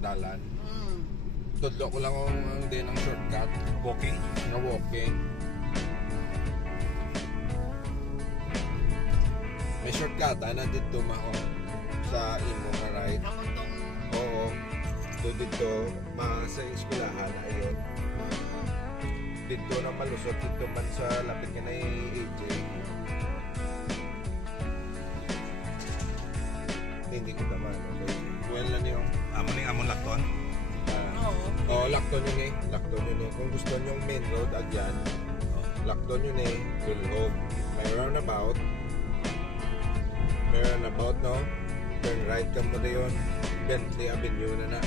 dalan. Tudlo ko lang ang din ang shortcut. Walking. Na walking. May shortcut, na dito maho sa imo nga ride. Oo. Dito sa eskwelahan ayon. Dito na malusot dito man sa lapit ka na AJ. Hindi ko naman. Okay. Well na niyo. Amon lakton. Oo, lakton yun eh. Lakton yun eh. Kung gusto nyo yung main road, agyan. Lakton yun eh. Tulhog. May roundabout. May roundabout, no? Turn right ka mo na yun. Bentley Avenue na na.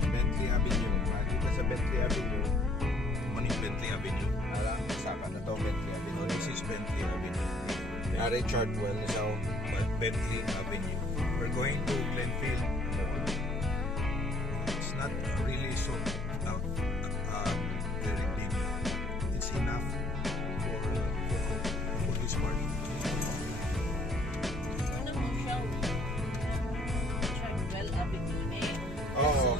Bentley Avenue. Mati ka sa Bentley Avenue. Maning Bentley Avenue. Ala, kasama na to Bentley Avenue. This is Bentley Avenue. Ari Chartwell na siya. Bentley Avenue. We're going to Glenfield Mall. It's not really so very big. It's enough for this part. Ano mo siya? Chartwell Avenue na eh. Oo.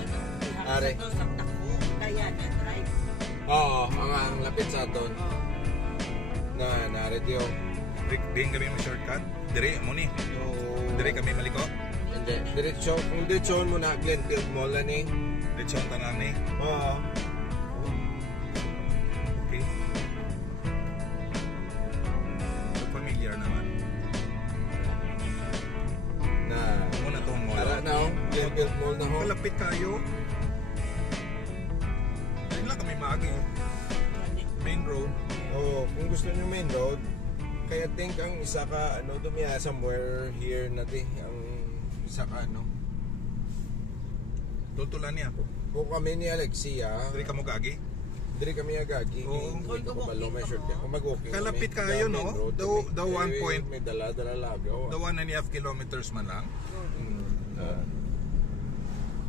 Ari. Sa Tosang Takbo, kaya na drive. Oo, ang lapit sa aton. Na narito. Din kami ma-shortcut. Dire mo ni. Dire kami maliko. Hindi, diretso. Kung diretso mo na Glenfield Mall na ni. Diretso ang tanan ni. Oo. Okay. So familiar naman. Na. Muna tong mall. Tara na ho. Glenfield Mall na ho. Malapit kayo. Ayun lang kami maagi. Main road. Oo, kung gusto nyo main road, kaya think ang isa ka, dumiya somewhere here na di, ang isa ka, Tultulan niya. Kung kami ni Alexia, Dire ka mo gagi. diri kami agagi, Oo. kung kabalo may short kung mag-walking Kalapit kami, kayo, the main no? road The- kami. the 1 point. May dala-dala lagaw. The 1.5 kilometers man lang.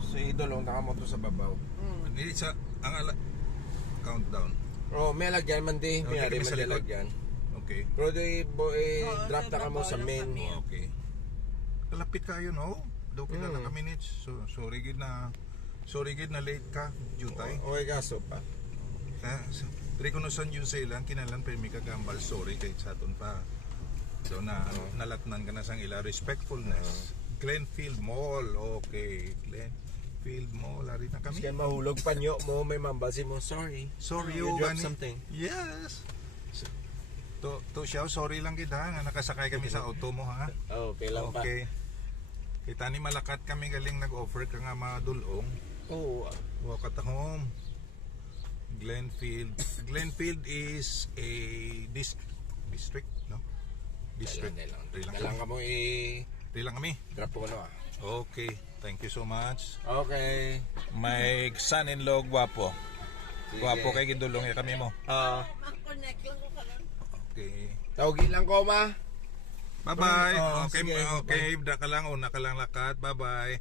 So, idolong nakamoto sa babaw. Hindi sa countdown. Oh, may lagyan man di, may Okay, ari kami man sa di likod. lagyan. Okay. Pero di, drop na ka mo sa main. Okay. Kalapit kayo, no? Daw pila na ka minutes. So, sorry gid na late ka, jutay. Okay, kaso pa. Dire ko no san yun sa ilang kinalan pa mi kagambal sorry kay saton pa. So nalatnan ka na sang ila respectfulness. Glenfield Mall. Okay, Glenfield Mall ari na kami. Kaya mahulog pa nyo mo, may mambasi mo, sorry. Sorry You yo dropped gani. something. Yes. To siya sorry lang gid ha nga nakasakay kami sa auto mo ha. Okay lang pa. Okay. Kita ni malakat kami galing nag-offer ka nga madulong. Oo. Walk at home. Glenfield. Glenfield is a district, no? District. Kailangan ka mo Rilang kami. drop ko ano ah. Okay. Thank you so much. Okay. My son-in-law gwapo. Sige. Gwapo kay gindulong ya kami mo. Mag-connect lang ko ka lang. Okay. Tawagin lang ko ma. Bye-bye. Oh, Okay, sige, okay. Da ka lang, una ka lang lakat. Bye-bye.